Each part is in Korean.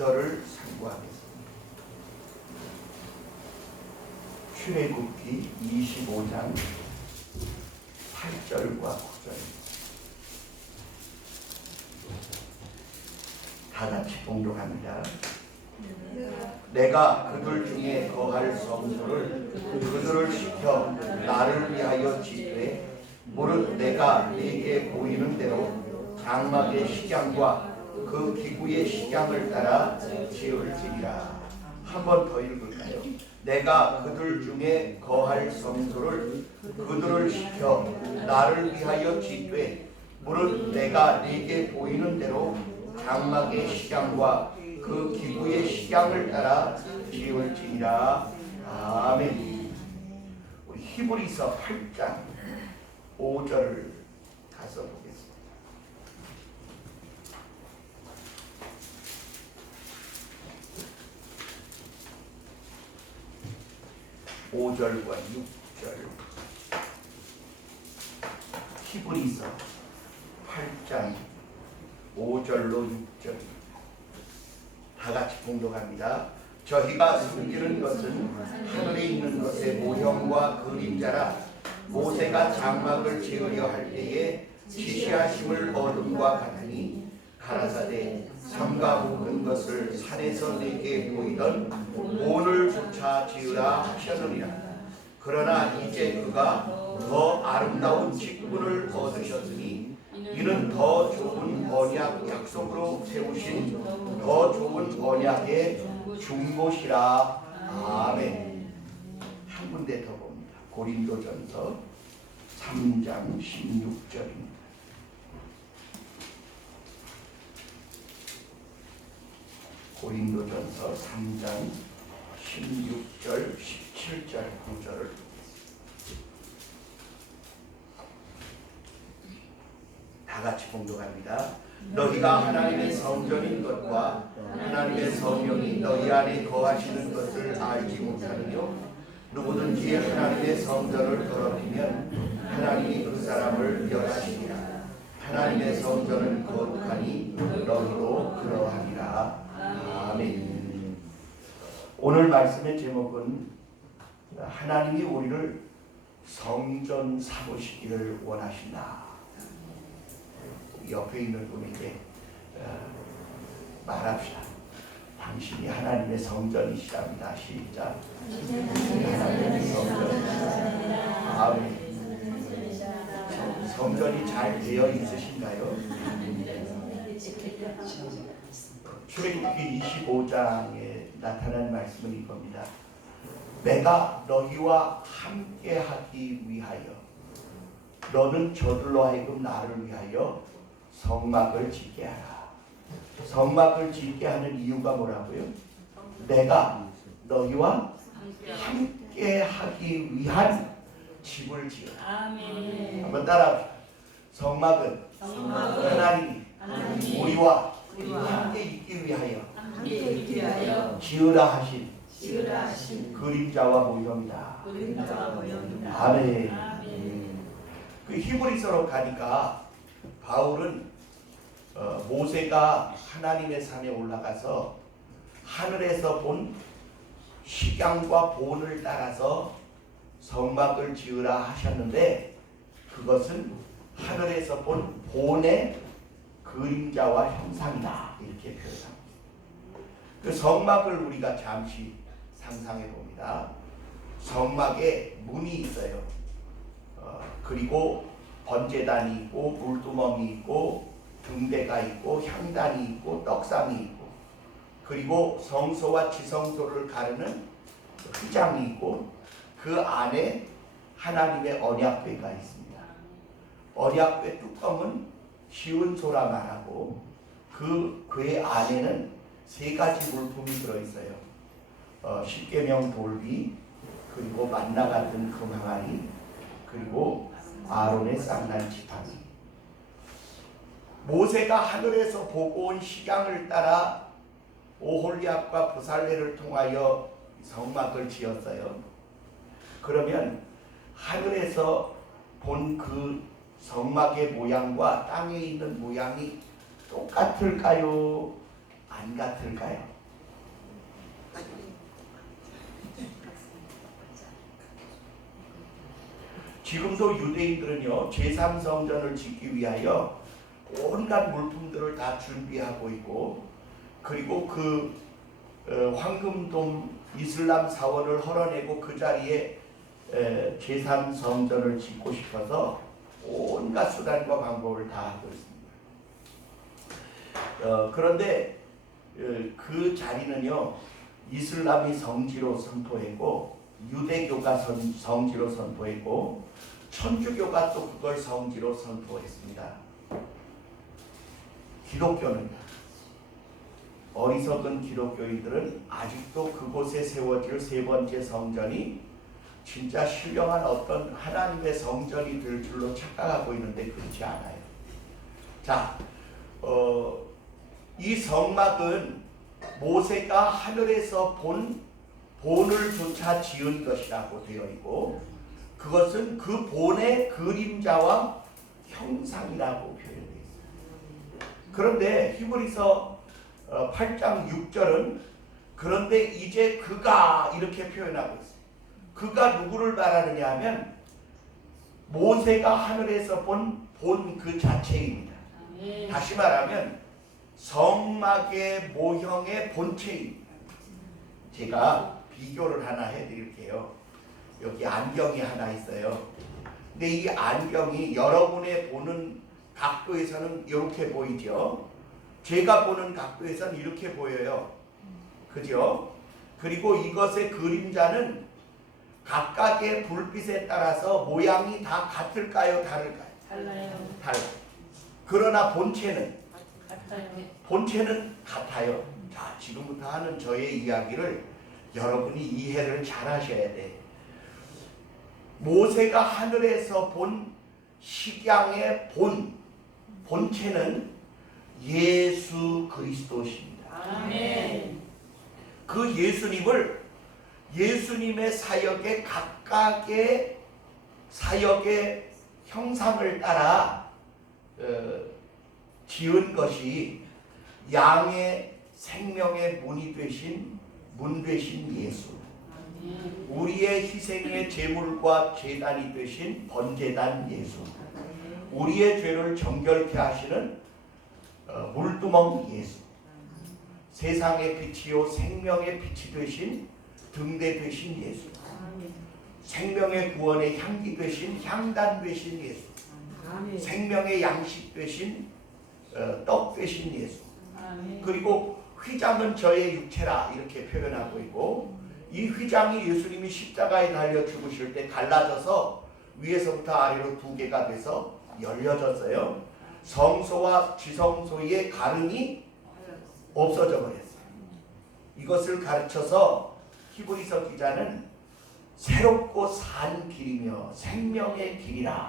구절을 상고하겠습니다. 출애굽기 25장 8절과 9절입니다. 다 같이 봉독합니다. 내가 그들 중에 거할 성소를 그들을 시켜 나를 위하여 짓되 무릇 내가 네게 보이는 대로 장막의 식양과 그 기구의 식양을 따라 지을지니라. 한 번 더 읽을까요? 내가 그들 중에 거할 성소를 그들을 시켜 나를 위하여 짓되 무릇 내가 네게 보이는 대로 장막의 식양과 그 기구의 식양을 따라 지을지니라. 아멘. 우리 히브리서 8장 5절을 가서 보겠습니다. (5절과 6절) 히브리서 8장 5절로 6절 다 같이 봉독합니다. 저희가 숨기는 것은 하늘에 있는 것의 모형과 그림자라. 모세가 장막을 지으려 할 때에 지시하심을 얻음과 같으니 가라사대 삼가 모든 것을 산에서 내게 보이던 본을 조차 지으라 하셨느니라. 그러나 이제 그가 더 아름다운 직분을 얻으셨으니 이는 더 좋은 언약 약속으로 세우신 더 좋은 언약의 중보시라. 아멘. 한 군데 더 봅니다. 고린도전서 3장 16절입니다. 고린도전서 3장 16절 17절 9절을 다 같이 봉독합니다. 너희가 하나님의 성전인 것과 하나님의 성령이 너희 안에 거하시는 것을 알지 못하느냐? 누구든지 하나님의 성전을 더럽히면 하나님이 그 사람을 멸하시리라. 하나님의 성전은 거룩하니 너희도 그러하리라. 아멘. 오늘 말씀의 제목은 하나님이 우리를 성전 삼으시기를 원하신다. 옆에 있는 분에게 말합시다. 당신이 하나님의 성전이시랍니다. 시작. 하나님의 성전이시랍니다. 아멘. 성전이 잘 되어 있으신가요? 출애굽기 25장에 나타난 말씀은 이겁니다. 내가 너희와 함께하기 위하여 너는 저들로 하여금 나를 위하여 성막을 짓게 하라. 성막을 짓게 하는 이유가 뭐라고요? 내가 너희와 함께하기 위한 집을 지어라. 아멘. 한번 따라합시다. 성막은 하나님이 우리와 함께 있기 위하여 지으라 하신 그림자와 모형이다. 아멘. 그 히브리서로 가니까 바울은 모세가 하나님의 산에 올라가서 하늘에서 본 식양과 본을 따라서 성막을 지으라 하셨는데 그것은 하늘에서 본 본의 그림자와 형상이다 이렇게 표현합니다. 그 성막을 우리가 잠시 상상해 봅니다. 성막에 문이 있어요. 그리고 번제단이 있고 물두멍이 있고 등대가 있고 향단이 있고 떡상이 있고 그리고 성소와 지성소를 가르는 휘장이 있고 그 안에 하나님의 언약궤가 있습니다. 언약궤 뚜껑은 시운소라 말하고 그 궤 안에는 세 가지 물품이 들어있어요. 십계명 돌비 그리고 만나 같은 금항아리 그리고 아론의 쌍난 지팡이. 모세가 하늘에서 보고 온 식양을 따라 오홀리압과 부살레를 통하여 성막을 지었어요. 그러면 하늘에서 본 그 성막의 모양과 땅에 있는 모양이 똑같을까요? 안 같을까요? 지금도 유대인들은요, 제3성전을 짓기 위하여 온갖 물품들을 다 준비하고 있고, 그리고 그 황금돔 이슬람 사원을 헐어내고 그 자리에 제3성전을 짓고 싶어서 온갖 수단과 방법을 다 하고 있습니다. 그런데 그 자리는요, 이슬람이 성지로 선포했고, 유대교가 성지로 선포했고, 천주교가 또 그걸 성지로 선포했습니다. 기독교는, 어리석은 기독교인들은 아직도 그곳에 세워질 세 번째 성전이 진짜 신령한 어떤 하나님의 성전이 될 줄로 착각하고 있는데 그렇지 않아요. 자, 이 성막은 모세가 하늘에서 본 본을 조차 지은 것이라고 되어 있고, 그것은 그 본의 그림자와 형상이라고 표현되어 있어요. 그런데 히브리서 8장 6절은 그런데 이제 그가 이렇게 표현하고 있어요. 그가 누구를 말하느냐 하면 모세가 하늘에서 본 본 그 자체입니다. 다시 말하면 성막의 모형의 본체입니다. 제가 비교를 하나 해드릴게요. 여기 안경이 하나 있어요. 근데 이 안경이 여러분의 보는 각도에서는 이렇게 보이죠. 제가 보는 각도에서는 이렇게 보여요. 그죠? 그리고 이것의 그림자는 각각의 불빛에 따라서 모양이 다 같을까요? 다를까요? 달라요. 달라요. 그러나 본체는 같아요. 본체는 같아요. 자, 지금부터 하는 저의 이야기를 여러분이 이해를 잘 하셔야 돼. 모세가 하늘에서 본 식양의 본체는 예수 그리스도십니다. 아멘. 그 예수님을 예수님의 사역의 각각의 사역의 형상을 따라 지은 것이 양의 생명의 문이 되신 문 되신 예수, 우리의 희생의 제물과 제단이 되신 번제단 예수, 우리의 죄를 정결케 하시는 물두멍 예수, 세상의 빛이요 생명의 빛이 되신 등대 되신 예수, 생명의 구원의 향기 되신 향단 되신 예수, 생명의 양식 되신 떡 되신 예수, 그리고 휘장은 저의 육체라 이렇게 표현하고 있고, 이 휘장이 예수님이 십자가에 달려 죽으실 때 갈라져서 위에서부터 아래로 두 개가 돼서 열려졌어요. 성소와 지성소의 가름이 없어져 버렸어요. 이것을 가르쳐서 히브리서 기자는 새롭고 산 길이며 생명의 길이라.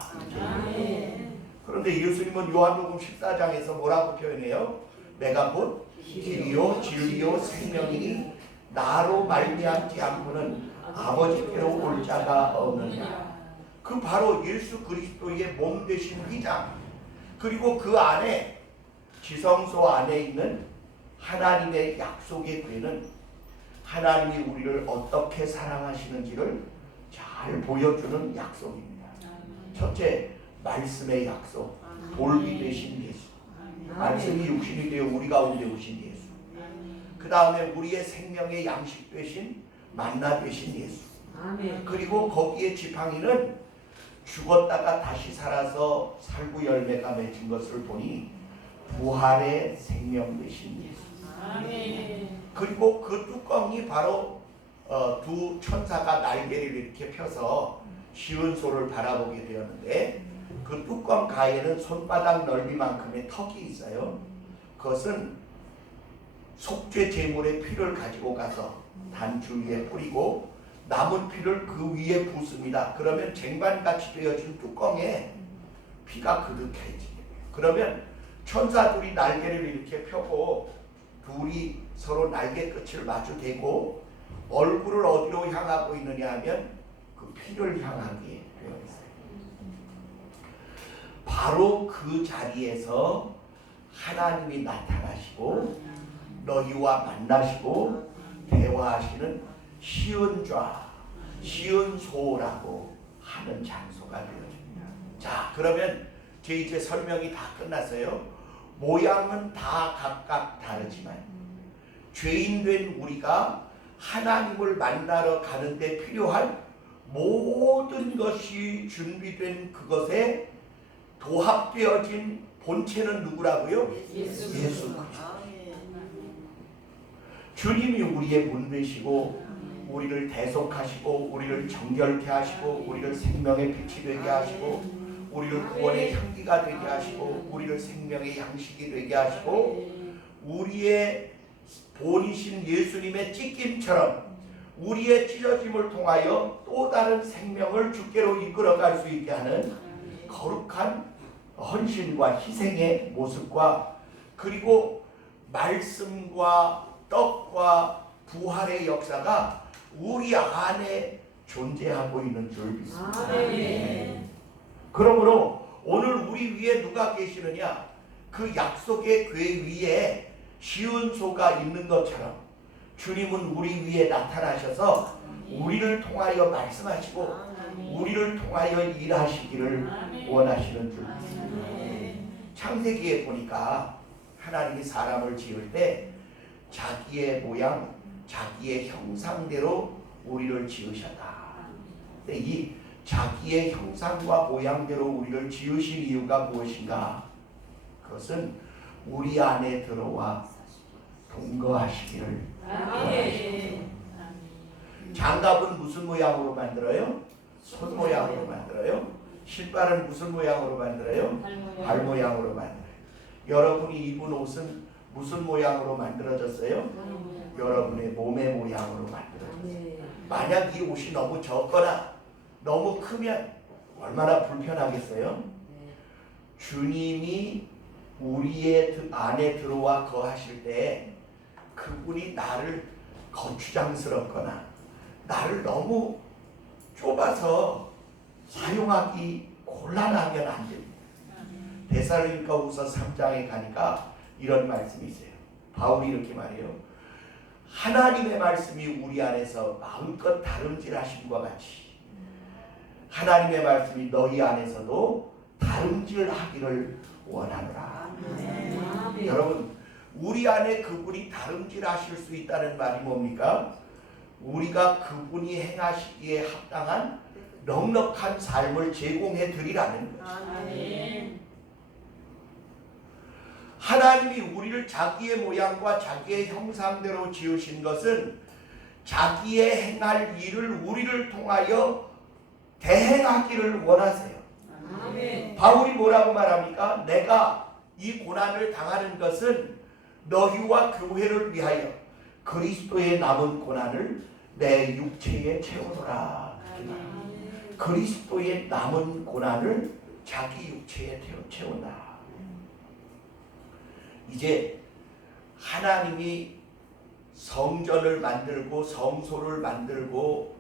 그런데 예수님은 요한복음 14장에서 뭐라고 표현해요? 내가 곧 길이요 진리요 생명이니 나로 말미암지 않고는 아버지께로 올 자가 없느냐. 그 바로 예수 그리스도의 몸 되신 휘장, 그리고 그 안에 지성소 안에 있는 하나님의 약속의 궤는 하나님이 우리를 어떻게 사랑하시는지를 잘 보여주는 약속입니다. 첫째, 말씀의 약속, 돌비 되신 예수, 말씀이 육신이 되어 우리 가운데 오신 예수, 그 다음에 우리의 생명의 양식 되신 만나 되신 예수, 그리고 거기에 지팡이는 죽었다가 다시 살아서 살구 열매가 맺은 것을 보니 부활의 생명 되신 예수, 그리고 그 뚜껑이 바로 두 천사가 날개를 이렇게 펴서 시온소를 바라보게 되었는데, 그 뚜껑 가에는 손바닥 넓이만큼의 턱이 있어요. 그것은 속죄 제물의 피를 가지고 가서 단추 위에 뿌리고 남은 피를 그 위에 붓습니다. 그러면 쟁반같이 되어진 뚜껑에 피가 그득해지게. 그러면 천사들이 날개를 이렇게 펴고 둘이 서로 날개 끝을 마주 대고 얼굴을 어디로 향하고 있느냐 하면 그 피를 향하게 되어 있어요. 바로 그 자리에서 하나님이 나타나시고 너희와 만나시고 대화하시는 시은좌, 시은소라고 하는 장소가 되어집니다. 자, 그러면 제 이제 설명이 다 끝났어요. 모양은 다 각각 다르지만 죄인된 우리가 하나님을 만나러 가는데 필요한 모든 것이 준비된 그것에 도합되어진 본체는 누구라고요? 예수 예수 그리스도. 주님이 우리의 문 되시고 우리를 대속하시고 우리를 정결케 하시고 우리를 생명의 빛이 되게 하시고 우리를 구원의 향기가 되게 하시고 우리를 생명의 양식이 되게 하시고 우리의 본이신 예수님의 찢김처럼 우리의 찢어짐을 통하여 또 다른 생명을 주께로 이끌어갈 수 있게 하는 거룩한 헌신과 희생의 모습과 그리고 말씀과 떡과 부활의 역사가 우리 안에 존재하고 있는 줄 믿습니다. 그러므로 오늘 우리 위에 누가 계시느냐? 그 약속의 궤 위에 시은소가 있는 것처럼 주님은 우리 위에 나타나셔서 우리를 통하여 말씀하시고 우리를 통하여 일하시기를 원하시는 줄 믿습니다. 창세기에 보니까 하나님이 사람을 지을 때 자기의 모양, 자기의 형상대로 우리를 지으셨다. 근데 이 자기의 형상과 모양대로 우리를 지으신 이유가 무엇인가? 그것은 우리 안에 들어와 동거하시기를. 장갑은 무슨 모양으로 만들어요? 손 모양으로 만들어요. 신발은 무슨 모양으로 만들어요? 발 모양으로 만들어요. 여러분이 입은 옷은 무슨 모양으로 만들어졌어요? 여러분의 몸의 모양으로 만들어졌어요. 만약 이 옷이 너무 적거나 너무 크면 얼마나 불편하겠어요? 주님이 우리의 안에 들어와 거하실 때 그분이 나를 거추장스럽거나 나를 너무 좁아서 사용하기 곤란하면 안 됩니다. 데살로니가후서 3장에 가니까 이런 말씀이 있어요. 바울이 이렇게 말해요. 하나님의 말씀이 우리 안에서 마음껏 다름질하심과 같이 하나님의 말씀이 너희 안에서도 다름질하기를 원하노라. 여러분, 우리 안에 그분이 다름질하실 수 있다는 말이 뭡니까? 우리가 그분이 행하시기에 합당한 넉넉한 삶을 제공해 드리라는 거죠. 하나님이 우리를 자기의 모양과 자기의 형상대로 지으신 것은 자기의 행할 일을 우리를 통하여 대행하기를 원하세요. 바울이 뭐라고 말합니까? 내가 이 고난을 당하는 것은 너희와 교회를 위하여 그리스도의 남은 고난을 내 육체에 채우노라. 그리스도의 남은 고난을 자기 육체에 채운다. 이제 하나님이 성전을 만들고 성소를 만들고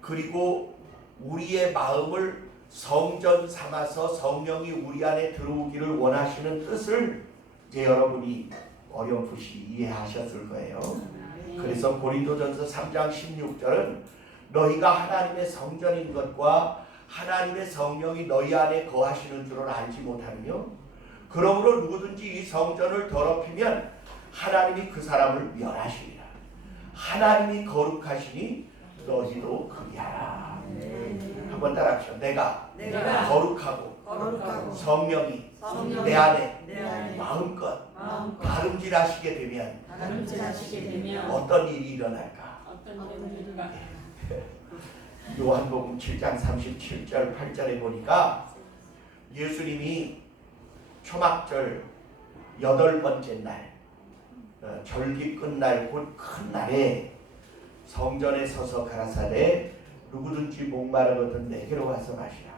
그리고 우리의 마음을 성전 삼아서 성령이 우리 안에 들어오기를 원하시는 뜻을 이제 여러분이 어렴풋이 이해하셨을 거예요. 그래서 고린도전서 3장 16절은 너희가 하나님의 성전인 것과 하나님의 성령이 너희 안에 거하시는 줄을 알지 못하느뇨? 그러므로 누구든지 이 성전을 더럽히면 하나님이 그 사람을 멸하시리라. 하나님이 거룩하시니 너희도 그리하라. 한번 따라합시다. 내가 거룩하고 성령이 내 안에 마음껏 다름질하시게 되면 어떤 일이 일어날까? 요한복음 7장 37절 8절에 보니까 예수님이 초막절 8번째 날 절기 끝날 곧 큰 날에 성전에 서서 가라사대 누구든지 목마르거든 내게로 와서 마시라.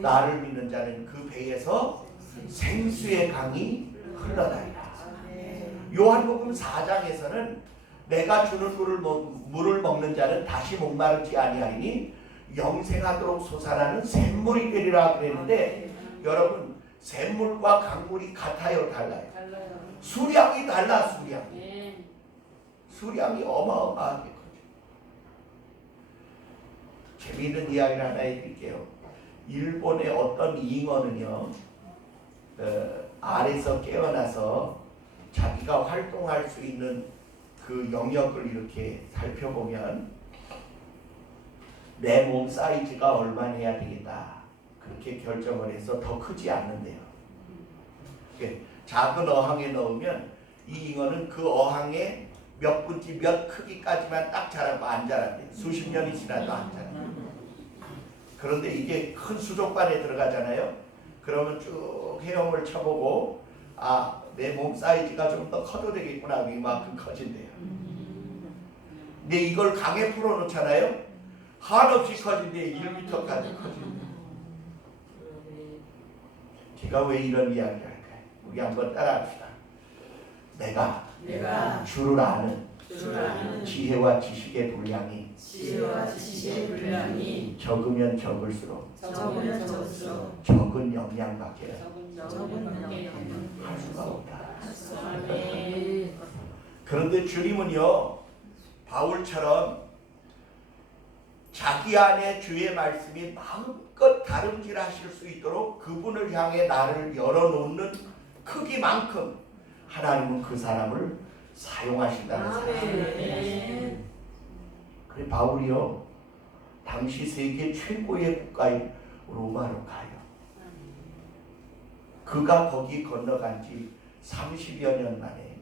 나를 믿는 자는 그 배에서 생수의 강이 흘러나리라. 요한복음 4장에서는 내가 주는 물을 먹는 자는 다시 목마르지 아니하리니 영생하도록 솟아나는 샘물이 되리라 그랬는데 여러분 샘물과 강물이 같아요, 달라요? 수량이 달라. 수량. 수량이 어마어마하게 커져. 재미있는 이야기를 하나 해드릴게요. 일본의 어떤 잉어는요, 알에서 깨어나서 자기가 활동할 수 있는 그 영역을 이렇게 살펴보면 내 몸 사이즈가 얼마나 되겠다 그렇게 결정을 해서 더 크지 않는데요. 작은 어항에 넣으면 이 잉어는 그 어항에 몇 분지 몇 크기까지만 딱 자라고 안 자란대요. 수십 년이 지나도 안 자라요. 그런데 이게 큰 수족관에 들어가잖아요. 그러면 쭉 헤엄을 쳐보고 내 몸 사이즈가 좀 더 커도 되겠구나. 이만큼 커진대요. 근데 이걸 강에 풀어놓잖아요. 한없이 커진대. 1m까지 커진대. 제가 왜 이런 이야기를 할까요? 우리 한번 따라합시다. 내가 주를 아는 지혜와 지식의 분량이 적으면 적을수록 적은 영양밖에 할 수가 없다. 그런데 주님은요, 바울처럼 자기 안에 주의 말씀이 마음껏 다름질하실 수 있도록 그분을 향해 나를 열어놓는 크기만큼 하나님은 그 사람을 사용하신다는 사실이에요. 그래 바울이요, 당시 세계 최고의 국가인 로마로 가요. 그가 거기 건너간 지 30여 년 만에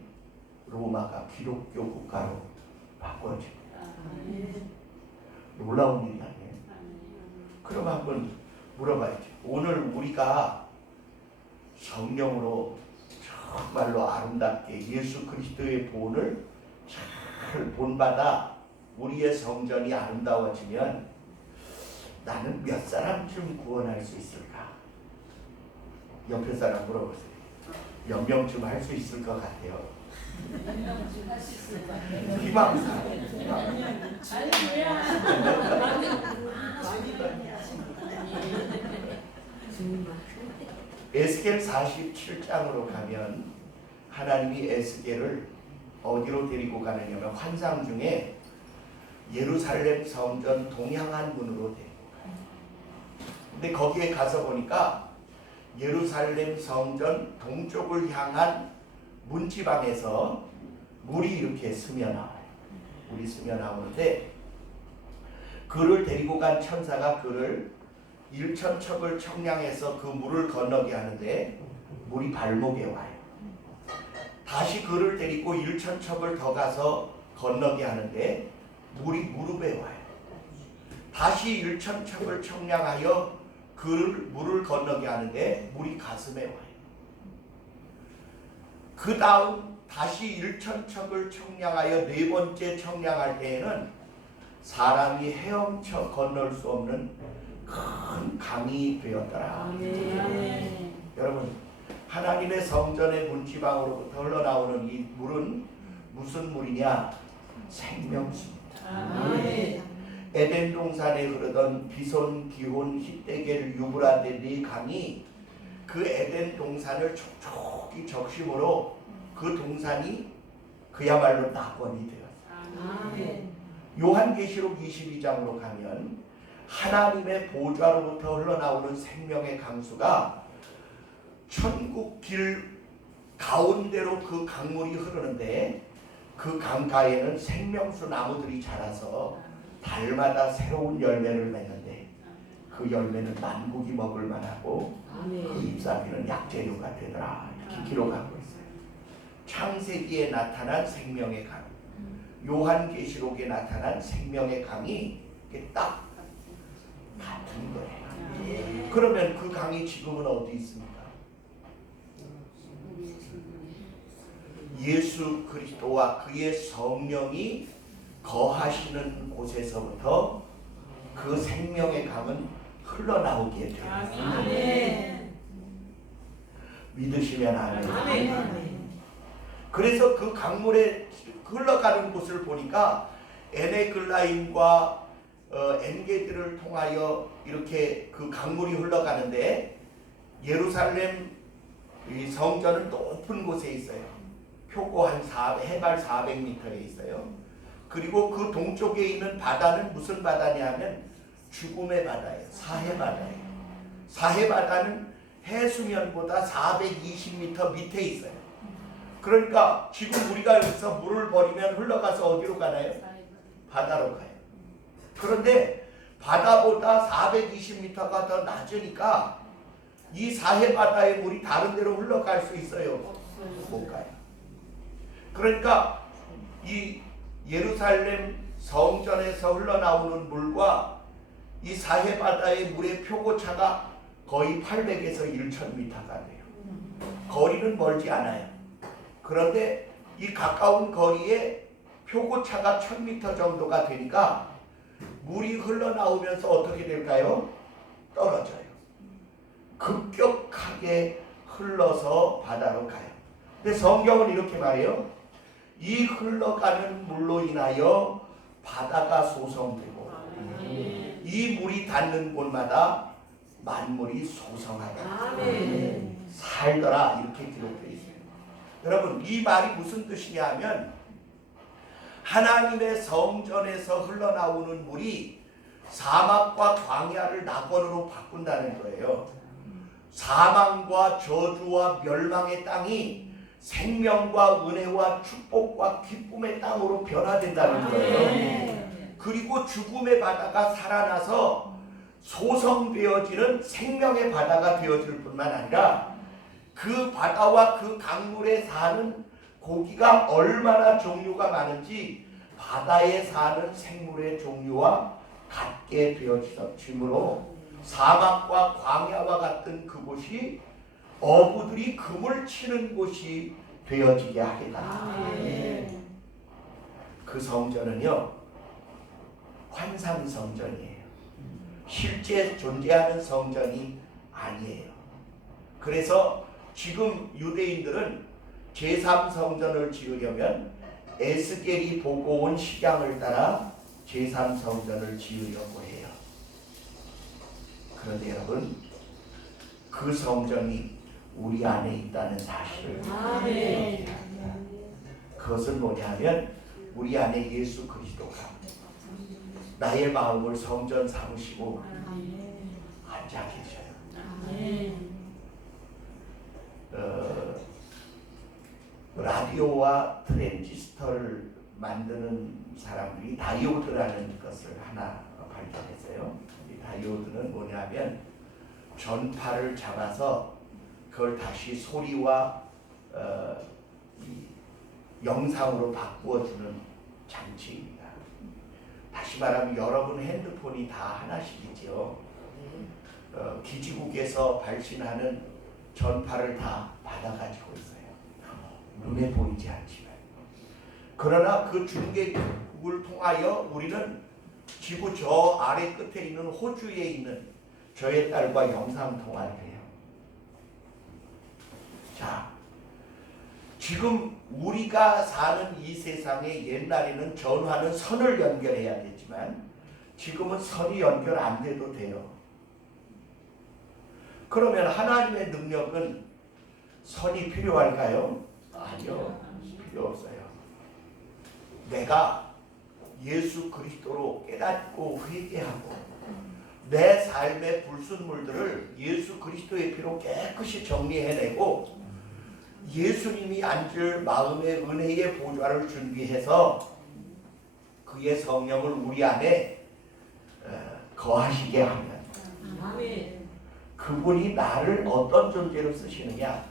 로마가 기독교 국가로 바꿔집니다. 놀라운 일이 아니에요. 그럼 한번 물어봐야죠. 오늘 우리가 성령으로 정말로 아름답게 예수 그리스도의 본을 잘 본받아 우리의 성전이 아름다워지면 나는 몇 사람쯤 구원할 수 있을까? 옆에 사람 물어보세요. 몇 명쯤 할 수 있을 것 같아요? 희망사. 에스겔 47장으로 가면 하나님이 에스겔을 어디로 데리고 가느냐면 환상 중에 예루살렘 성전 동향한 문으로 데리고 가요. 근데 거기에 가서 보니까 예루살렘 성전 동쪽을 향한 문지방에서 물이 이렇게 스며나와요. 물이 스며나오는데 그를 데리고 간 천사가 그를 1,000척을 청량해서 그 물을 건너게 하는데 물이 발목에 와요. 다시 그를 데리고 1,000척을 더 가서 건너게 하는데 물이 무릎에 와요. 다시 1,000척을 청량하여 그 물을 건너게 하는데 물이 가슴에 와요. 그 다음 다시 1,000척을 청량하여 네 번째 청량할 때에는 사람이 헤엄쳐 건널 수 없는 큰 강이 되었더라. 여러분, 하나님의 성전의 문지방으로부터 흘러나오는 이 물은 무슨 물이냐? 생명수입니다. 에덴 동산에 흐르던 비손, 기혼, 히데겔, 유브라데 네 강이 그 에덴 동산을 촉촉히 적심으로 그 동산이 그야말로 낙원이 되었어요. 요한계시록 22장으로 가면 하나님의 보좌로부터 흘러나오는 생명의 강수가 천국 길 가운데로 그 강물이 흐르는데 그 강가에는 생명수 나무들이 자라서 달마다 새로운 열매를 맺는데 그 열매는 만국이 먹을 만하고 그 잎사귀는 약재료가 되더라. 이렇게 기록하고 있어요. 창세기에 나타난 생명의 강, 요한계시록에 나타난 생명의 강이 딱 같은 거예요. 그러면 그 강이 지금은 어디 있습니까? 예수 그리스도와 그의 성령이 거하시는 곳에서부터 그 생명의 강은 흘러나오게 됩니다. 믿으시면 아멘. 그래서 그 강물에 흘러가는 곳을 보니까 에네글라임과 엔게디를 통하여 이렇게 그 강물이 흘러가는데 예루살렘 이 성전은 높은 곳에 있어요. 표고 해발 400m에 있어요. 그리고 그 동쪽에 있는 바다는 무슨 바다냐면 죽음의 바다예요. 사해 바다예요. 사해 바다는 해수면보다 420m 밑에 있어요. 그러니까 지금 우리가 여기서 물을 버리면 흘러가서 어디로 가나요? 바다로 가요. 그런데 바다보다 420m가 더 낮으니까 이 사해 바다의 물이 다른 데로 흘러갈 수 있어요? 못 가요. 그러니까 이 예루살렘 성전에서 흘러나오는 물과 이 사해 바다의 물의 표고차가 거의 800에서 1000m가 돼요. 거리는 멀지 않아요. 그런데 이 가까운 거리에 표고차가 1000m 정도가 되니까 물이 흘러나오면서 어떻게 될까요? 떨어져요. 급격하게 흘러서 바다로 가요. 근데 성경은 이렇게 말해요. 이 흘러가는 물로 인하여 바다가 소성되고 이 물이 닿는 곳마다 만물이 소성하다. 살더라. 이렇게 기록되어 있어요. 여러분, 이 말이 무슨 뜻이냐 하면 하나님의 성전에서 흘러나오는 물이 사막과 광야를 낙원으로 바꾼다는 거예요. 사망과 저주와 멸망의 땅이 생명과 은혜와 축복과 기쁨의 땅으로 변화된다는 거예요. 그리고 죽음의 바다가 살아나서 소성되어지는 생명의 바다가 되어질 뿐만 아니라 그 바다와 그 강물에 사는 고기가 얼마나 종류가 많은지 바다에 사는 생물의 종류와 같게 되어지므로 사막과 광야와 같은 그곳이 어부들이 금을 치는 곳이 되어지게 하겠다. 그 성전은요, 환상 성전이에요. 실제 존재하는 성전이 아니에요. 그래서 지금 유대인들은 제3성전을 지으려면 에스겔이 보고 온 식양을 따라 제3성전을 지으려고 해요. 그런데 여러분, 그 성전이 우리 안에 있다는 사실을 기억해야 합니다. 그것은 뭐냐면 우리 안에 예수 그리스도가 나의 마음을 성전 삼으시고 앉아 계셔요. 라디오와 트랜지스터를 만드는 사람들이 다이오드라는 것을 하나 발견했어요. 이 다이오드는 뭐냐면 전파를 잡아서 그걸 다시 소리와 영상으로 바꾸어주는 장치입니다. 다시 말하면 여러분 핸드폰이 다 하나씩이죠. 기지국에서 발신하는 전파를 다 받아가지고 있어요. 눈에 보이지 않지만. 그러나 그 중계국을 통하여 우리는 지구 저 아래 끝에 있는 호주에 있는 저의 딸과 영상 통화를 해요. 자, 지금 우리가 사는 이 세상에 옛날에는 전화는 선을 연결해야 됐지만 지금은 선이 연결 안 돼도 돼요. 그러면 하나님의 능력은 선이 필요할까요? 아니요. 필요 없어요. 내가 예수 그리스도로 깨닫고 회개하고 내 삶의 불순물들을 예수 그리스도의 피로 깨끗이 정리해내고 예수님이 앉을 마음의 은혜의 보좌를 준비해서 그의 성령을 우리 안에 거하시게 하면 그분이 나를 어떤 존재로 쓰시느냐,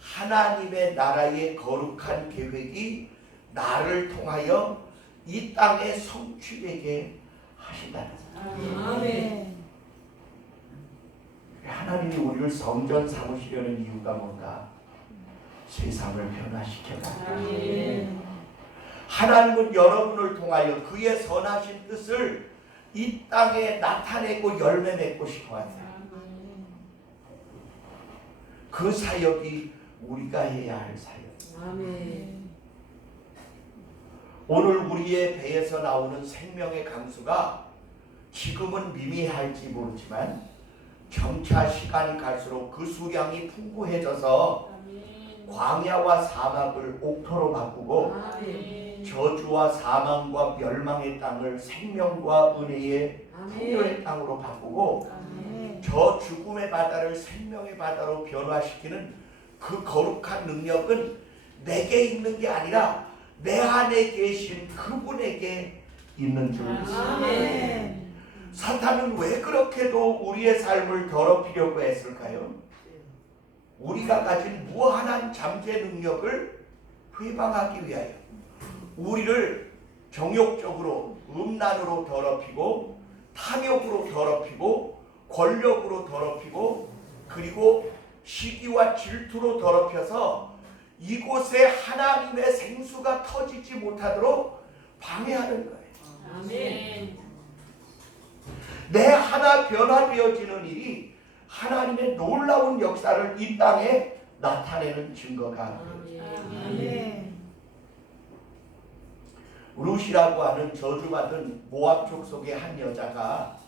하나님의 나라의 거룩한 계획이 나를 통하여 이 땅에 성취되게 하신다는 거예요. 하나님이 우리를 성전 삼으시려는 이유가 뭔가? 세상을 변화시켜가는. 하나님은 여러분을 통하여 그의 선하신 뜻을 이 땅에 나타내고 열매 맺고 싶어 하세요. 그 사역이 우리가 해야 할 사역이에요. 오늘 우리의 배에서 나오는 생명의 강수가 지금은 미미할지 모르지만 점차 시간이 갈수록 그 수량이 풍부해져서 광야와 사막을 옥토로 바꾸고 아멘. 저주와 사망과 멸망의 땅을 생명과 은혜의 아멘. 풍요의 땅으로 바꾸고 아멘. 저 죽음의 바다를 생명의 바다로 변화시키는 그 거룩한 능력은 내게 있는 게 아니라 내 안에 계신 그분에게 있는 줄 믿습니다. 아멘. 사탄은 왜 그렇게도 우리의 삶을 더럽히려고 했을까요? 우리가 가진 무한한 잠재 능력을 회방하기 위하여 우리를 정욕적으로 음란으로 더럽히고 탐욕으로 더럽히고 권력으로 더럽히고 그리고 시기와 질투로 더럽혀서 이곳에 하나님의 생수가 터지지 못하도록 방해하는 거예요. 아멘. 내 하나 변화되어지는 일이 하나님의 놀라운 역사를 이 땅에 나타내는 증거가 되어집니다. 아멘. 룻이라고 하는 저주받은 모압 족속의 한 여자가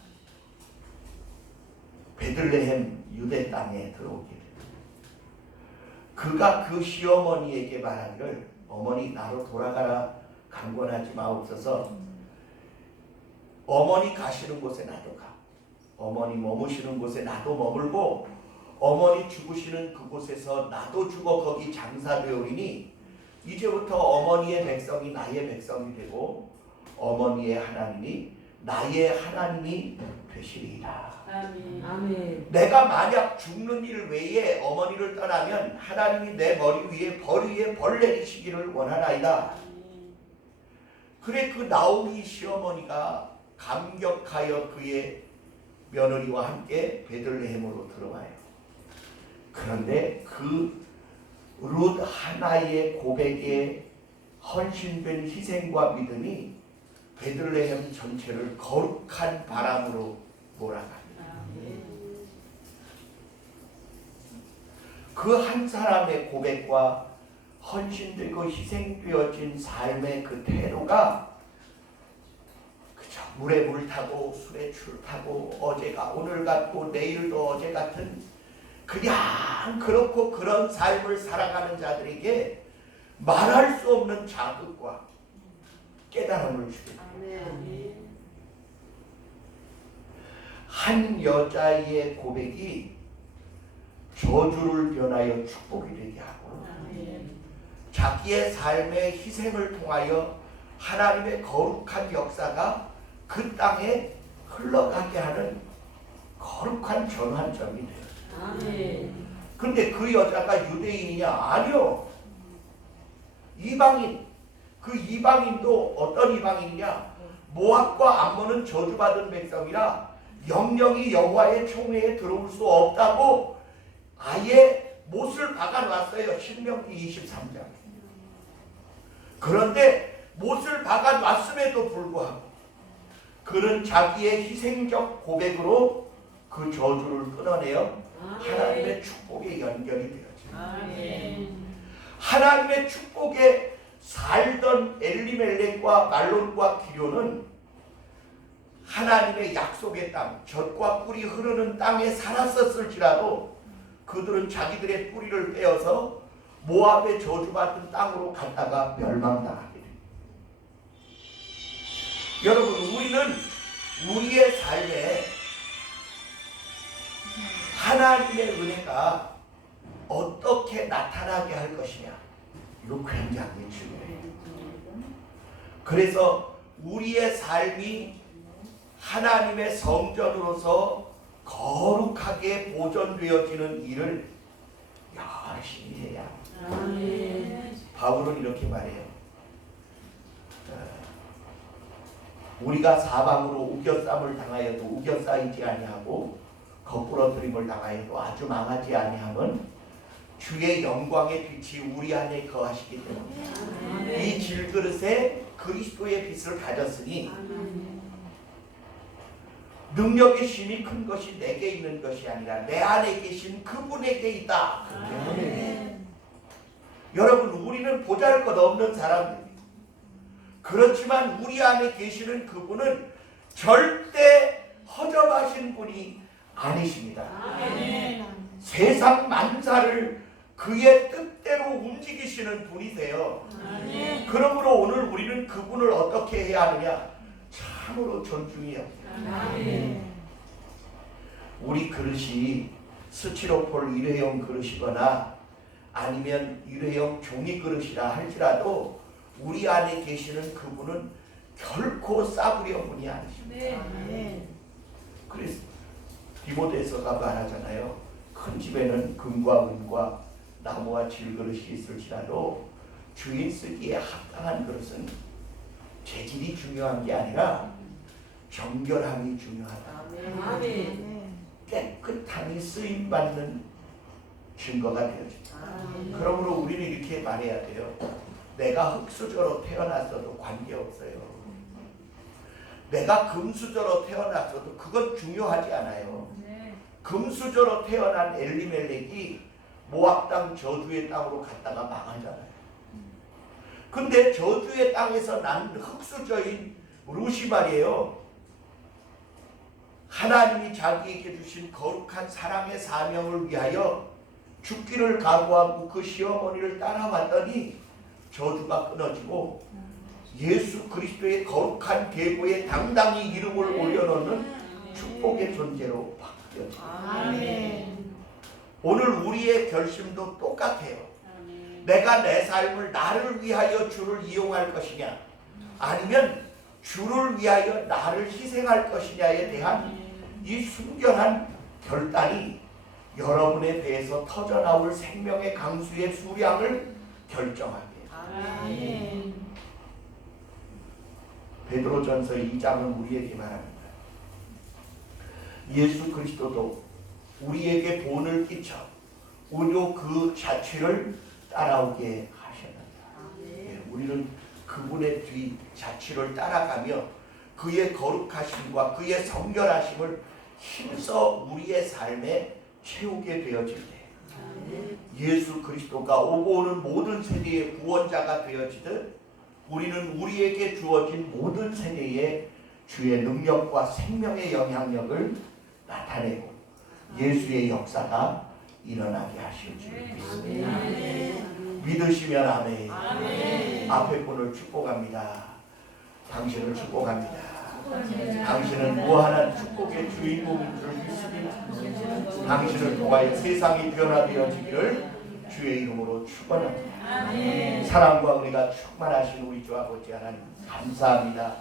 베들레헴 유대 땅에 들어오게 됩니다. 그가 그 시어머니에게 말하기를 어머니 나로 돌아가라 강권하지 마옵소서. 어머니 가시는 곳에 나도 가. 어머니 머무시는 곳에 나도 머물고 어머니 죽으시는 그곳에서 나도 죽어 거기 장사되오리니 이제부터 어머니의 백성이 나의 백성이 되고 어머니의 하나님이 나의 하나님이 되시리이다. 아멘. 아멘. 내가 만약 죽는 일 외에 어머니를 떠나면 하나님이 내 머리 위에 벌 위에 벌 내리시기를 원하나이다. 그래 그 나오미 시어머니가 감격하여 그의 며느리와 함께 베들레헴으로 들어와요. 그런데 그 룻 하나의 고백에 헌신된 희생과 믿음이 베들레헴 전체를 거룩한 바람으로 몰아갑니다. 그 한 사람의 고백과 헌신되고 희생되어진 삶의 그 태도가 그저 물에 물 타고 술에 술 타고 어제가 오늘 같고 내일도 어제 같은 그냥 그렇고 그런 삶을 살아가는 자들에게 말할 수 없는 자극과 깨달음을 주게 됩니다. 아멘. 한 여자의 고백이 저주를 변하여 축복이 되게 하고 자기의 삶의 희생을 통하여 하나님의 거룩한 역사가 그 땅에 흘러가게 하는 거룩한 전환점이 돼요. 아멘. 근데 그 여자가 유대인이냐? 아니요. 이방인. 그 이방인도 어떤 이방인이냐? 모압과 암몬은 저주받은 백성이라 영영이 여호와의 총회에 들어올 수 없다고 아예 못을 박아놨어요. 신명기 23장. 그런데 못을 박아놨음에도 불구하고 그는 자기의 희생적 고백으로 그 저주를 끊어내어 하나님의 축복에 연결이 되어집니다. 아멘. 하나님의 축복에 살던 엘리멜렉과 말론과 기료는 하나님의 약속의 땅, 젖과 꿀이 흐르는 땅에 살았었을지라도 그들은 자기들의 뿌리를 빼어서 모압의 저주받은 땅으로 갔다가 멸망당하게 됩니다. 여러분, 우리는 우리의 삶에 하나님의 은혜가 어떻게 나타나게 할 것이냐, 이거 굉장히 중요해요. 그래서 우리의 삶이 하나님의 성전으로서 거룩하게 보존되어지는 일을 열심히 해야 합니다. 아멘. 바울은 이렇게 말해요. 우리가 사방으로 우겨쌈을 당하여도 우겨싸이지 아니하고 거꾸러뜨림을 당하여도 아주 망하지 아니함은 주의 영광의 빛이 우리 안에 거하시기 때문에 이 질그릇에 그리스도의 빛을 가졌으니 능력의 힘이 큰 것이 내게 있는 것이 아니라 내 안에 계신 그분에게 있다. 여러분, 우리는 보잘것없는 사람들입니다. 그렇지만 우리 안에 계시는 그분은 절대 허접하신 분이 아니십니다. 아멘. 세상 만사를 그의 뜻대로 움직이시는 분이세요. 아멘. 그러므로 오늘 우리는 그분을 어떻게 해야 하느냐? 참으로 존중해요. 아멘. 우리 그릇이 스티로폴 일회용 그릇이거나 아니면 일회용 종이 그릇이라 할지라도 우리 안에 계시는 그분은 결코 싸구려 분이 아니십니다. 아멘. 그래서 디모데서가 말하잖아요. 큰 집에는 금과 은과 나무와 질그릇이 있을지라도 주인 쓰기에 합당한 그릇은 재질이 중요한 게 아니라 정결함이 중요하다. 아멘. 깨끗함이 쓰임받는 증거가 되어진다. 그러므로 우리는 이렇게 말해야 돼요. 내가 흙수저로 태어났어도 관계없어요. 내가 금수저로 태어났어도 그건 중요하지 않아요. 금수저로 태어난 엘리멜렉이 모압 땅 저주의 땅으로 갔다가 망하잖아요. 근데 저주의 땅에서 난 흙수저인 룻이 말이에요. 하나님이 자기에게 주신 거룩한 사랑의 사명을 위하여 죽기를 각오하고 그 시어머니를 따라왔더니 저주가 끊어지고 예수 그리스도의 거룩한 계보에 당당히 이름을 올려놓는 축복의 존재로 바뀌었습니다. 아멘. 오늘 우리의 결심도 똑같아요. 내가 내 삶을 나를 위하여 주를 이용할 것이냐 아니면 주를 위하여 나를 희생할 것이냐에 대한 이 순결한 결단이 여러분의 배에서 터져나올 생명의 강수의 수량을 결정하게 해요. 아멘. 베드로전서 2장은 우리에게 말합니다. 예수 그리스도도 우리에게 본을 끼쳐 오히려 그 자취를 따라오게 하셨느니라. 우리는 그분의 뒤 자취를 따라가며 그의 거룩하심과 그의 성결하심을 힘써 우리의 삶에 채우게 되어질 때 예수 그리스도가 오고 오는 모든 세대의 구원자가 되어지듯 우리는 우리에게 주어진 모든 세대의 주의 능력과 생명의 영향력을 나타내고 예수의 역사가 일어나게 하실 줄 믿습니다. 믿으시면 아멘. 앞에 분을 축복합니다. 당신을 축복합니다. 당신은 무한한 축복의 주인공인 줄 믿습니다. 당신을 통하여 세상이 변화되어지기를 주의 이름으로 축원합니다. 사랑과 은혜가 충만하신 우리 주 아버지 하나님 감사합니다.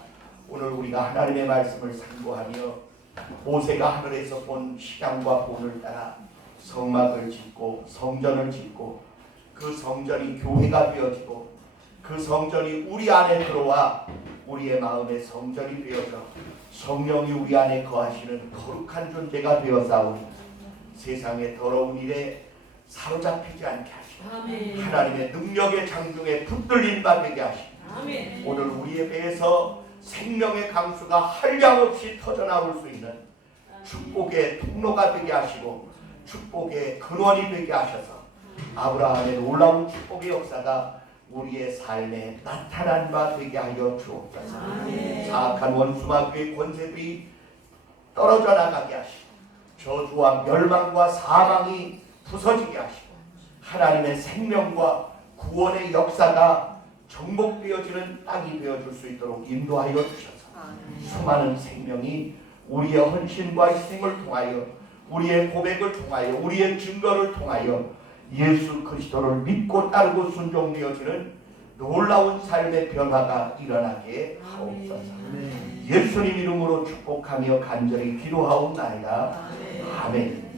오늘 우리가 하나님의 말씀을 상고하며 모세가 하늘에서 본 식양과 본을 따라 성막을 짓고 성전을 짓고 그 성전이 교회가 되어지고 그 성전이 우리 안에 들어와 우리의 마음의 성전이 되어서 성령이 우리 안에 거하시는 거룩한 존재가 되어사오니 세상의 더러운 일에 사로잡히지 않게 하시고 하나님의 능력의 장중에 붙들린 바 되게 하시고 오늘 우리의 배에서 생명의 강수가 한량없이 터져나올 수 있는 축복의 통로가 되게 하시고 축복의 근원이 되게 하셔서 아브라함의 놀라운 축복의 역사가 우리의 삶에 나타난 바 되게 하여 주옵소서. 사악한 원수마귀의 권세들이 떨어져 나가게 하시고 저주와 멸망과 사망이 부서지게 하시고 하나님의 생명과 구원의 역사가 정복되어지는 땅이 되어줄 수 있도록 인도하여 주셔서 수많은 생명이 우리의 헌신과 희생을 통하여 우리의 고백을 통하여 우리의 증거를 통하여 예수 그리스도를 믿고 따르고 순종되어지는 놀라운 삶의 변화가 일어나게 하옵소서. 예수님 이름으로 축복하며 간절히 기도하옵나이다. 아멘.